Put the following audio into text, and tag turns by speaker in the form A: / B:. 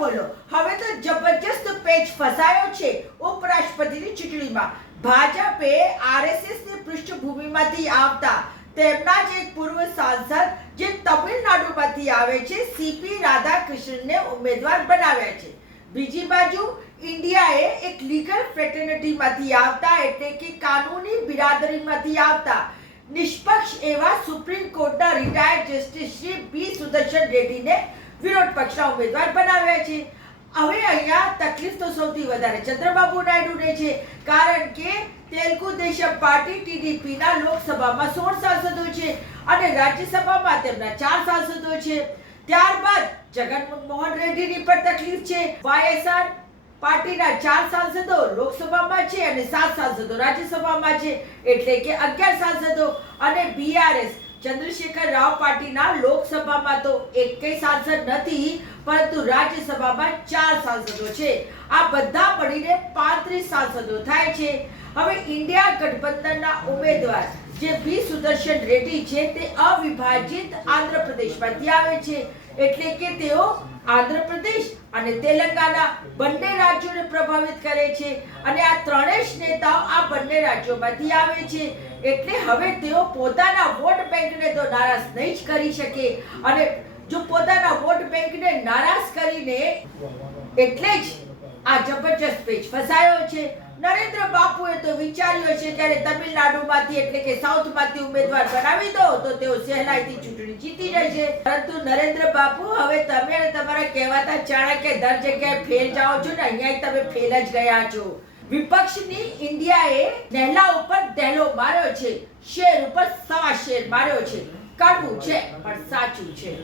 A: બોલો. હવે તો જબરજસ્ત પેચ ફસાયો છે ઉપરાષ્ટ્રપતિની ચૂંટણીમાં. ભાજપે આરએસએસની પૃષ્ઠભૂમિમાંથી આવતા તેમના જ એક પૂર્વ સાંસદ જે તમિલનાડુમાંથી આવે છે, સીપી રાધાકૃષ્ણને ઉમેદવાર બનાવ્યા છે. બીજી બાજુ, ઇન્ડિયાએ એક લીગલ ફ્રેટર્નિટીમાંથી આવતા એટલે કે કાનૂની બિરાદરીમાંથી આવતા નિષ્પક્ષ એવા સુપ્રીમ કોર્ટના retired justice Shri B Sudarshan રેડ્ડીને વિરોધ પક્ષના ઉમેદવાર બનાવ્યા છે. હવે અહીંયા તકલીફ તો સૌથી વધારે ચંદ્રબાબુ નાયડુને છે, કારણ કે તેલુગુ દેશમ પાર્ટી ટીડીપીના લોકસભામાં સોળ સાંસદો છે અને રાજ્યસભામાં તેમના ચાર સાંસદો છે. ત્યારબાદ જગનમોહન રેડ્ડીની પણ તકલીફ છે. વાયએસઆર પાર્ટીના ચાર સાંસદો લોકસભામાં છે અને સાત સાંસદો રાજ્યસભામાં છે. એટલે કે અગિયાર સાંસદો અને બીઆરએસ ચંદ્રશેખર રાવ પાર્ટીના લોકસભામાં તો એકેય સાંસદ નથી, પરંતુ રાજ્યસભામાં ચાર સાંસદો છે. આ બધા મળીને પાંત્રીસ સાંસદો થાય છે. હવે ઇન્ડિયા ગઠબંધનના ઉમેદવાર જે બી સુદર્શન રેડ્ડી છે તે અવિભાજિત આંધ્રપ્રદેશમાંથી આવે છે. એટલે કે તેઓ આંધ્રપ્રદેશ અને તેલંગાના બંને રાજ્યોને પ્રભાવિત કરે છે અને આ ત્રણેય નેતાઓ આ બંને રાજ્યોમાંથી આવે છે. એટલે હવે તેઓ પોતાના વોટ બેંકને તો નારાજ નહીં જ કરી શકે. અને જો પોતાના વોટ બેંકને નારાજ કરીને એટલે જ આ જબરજસ્ત પેચ ફસાયો છે. નરેન્દ્ર બાપુએ તો વિચાર્યો છે ત્યારે તમિલનાડુમાંથી એટલે કે સાઉથમાંથી ઉમેદવાર બનાવી દો, તો તેઓ સહેલાઈથી ચૂંટણી જીતી જશે પરંતુ નરેન્દ્ર બાપુ, હવે તમે તમારા કહેવાતા ચાણક્ય દર જગ્યાએ ફેલ જાઓ છો ને, અહીંયા તમે ફેલ જ ગયા છો. વિપક્ષની ઇન્ડિયાએ નહેલા ઉપર દહેલો માર્યો છે. શેર ઉપર સવા શેર માર્યો છે. કડવું છે, પણ સાચું છે.